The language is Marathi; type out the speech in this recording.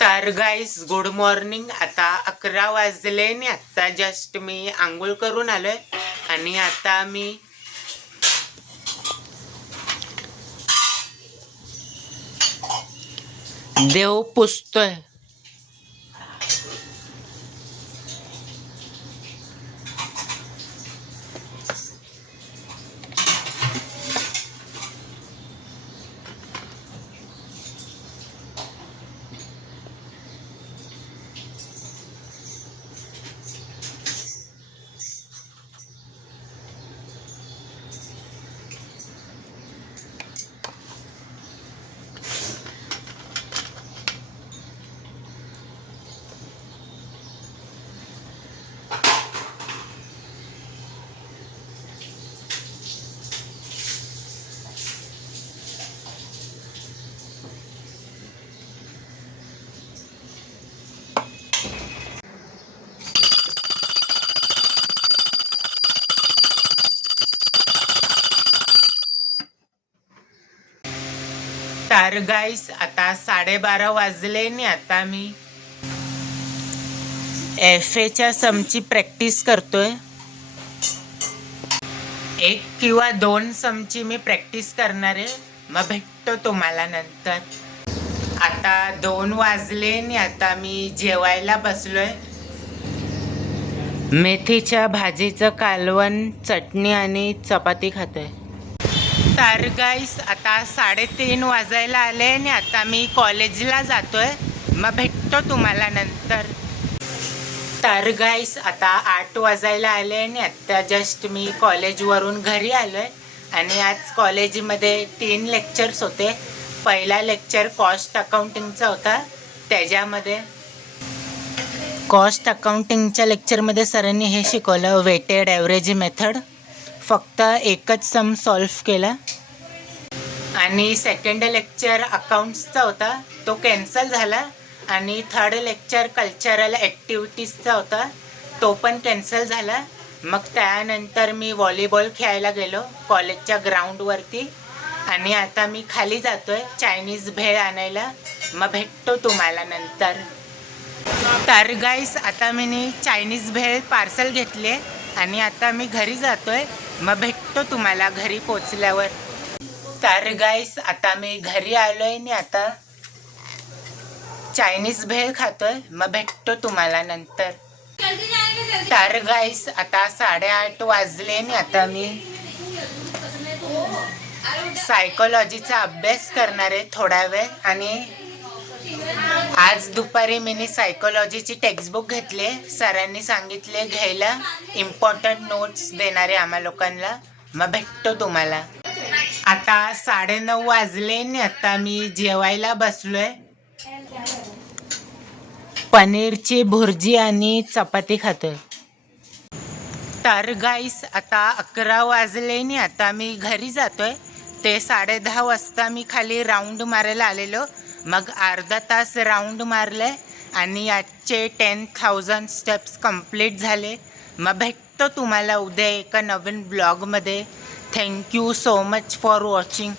तर गाईस गुड मॉर्निंग. आता 11 वाजले आणि आता जस्ट मी आंघोळ करून आलोय आणि आता मी देव पुजतोय. तर गाईस आता 12:30 वाजले आणि आता मी एफएच्या समची प्रॅक्टिस करतोय. 1 किंवा 2 समची मी प्रॅक्टिस करणार आहे. मग भेटतो तुम्हाला नंतर. आता 2 वाजले आणि आता मी जेवायला बसलोय. मेथीच्या भाजीचं कालवण, चटणी आणि चपाती खातोय. तर गाईस आता 3:30 वाजायला आले आणि आता मी कॉलेजला जातोय. मग भेटतो तुम्हाला नंतर. तर गाईस आता 8 वाजायला आले आणि आता जस्ट मी कॉलेजवरून घरी आलोय. आणि आज कॉलेजमध्ये 3 लेक्चर्स होते. पहिला लेक्चर कॉस्ट अकाउंटिंगचा होता. त्याच्यामध्ये कॉस्ट अकाउंटिंगच्या लेक्चरमध्ये सरांनी हे शिकवलं, वेटेड ॲव्हरेज मेथड. फक्त एकच सम सॉल्व्ह केला. आणि सेकंड लेक्चर अकाउंट्सचा होता, तो कॅन्सल झाला. आणि थर्ड लेक्चर कल्चरल ॲक्टिव्हिटीजचा होता, तो पण कॅन्सल झाला. मग त्यानंतर मी व्हॉलीबॉल खेळायला गेलो कॉलेजच्या ग्राउंडवरती. आणि आता मी खाली जातोय चायनीज भेळ आणायला. मग भेटतो तुम्हाला नंतर. तर गाईस आता मी चायनीज भेळ पार्सल घेतले आणि आता मी घरी जातोय. मग भेटतो तुम्हाला घरी पोचल्यावर. तर गाईस आता मी घरी आलोय आणि आता चायनीज भेळ खातोय. मग भेटतो तुम्हाला नंतर. तर गाईस आता 8:30 वाजले आणि आता मी सायकोलॉजीचा अभ्यास करणार आहे थोडा वेळ. आणि आज दुपारी मी सायकोलॉजीची टेक्स्टबुक घेतली. सरांनी सांगितले घ्यायला, इम्पॉर्टंट नोट्स देणारे आम्हा लोकांना. मग भेटतो तुम्हाला. आता 9:30 वाजले आणि आता मी जेवायला बसलोय. पनीरची भुर्जी आणि चपाती खातोय. तर गाईस आता 11 वाजले आणि आता मी घरी जातोय. ते 10:30 वाजता मी खाली राऊंड मारायला आलेलो. मग अर्धा तास राऊंड मारले आणि आजचे 10,000 स्टेप्स कंप्लीट झाले. मग भेटतो तुम्हाला उद्या एका नवीन ब्लॉगमध्ये. Thank you so much for watching.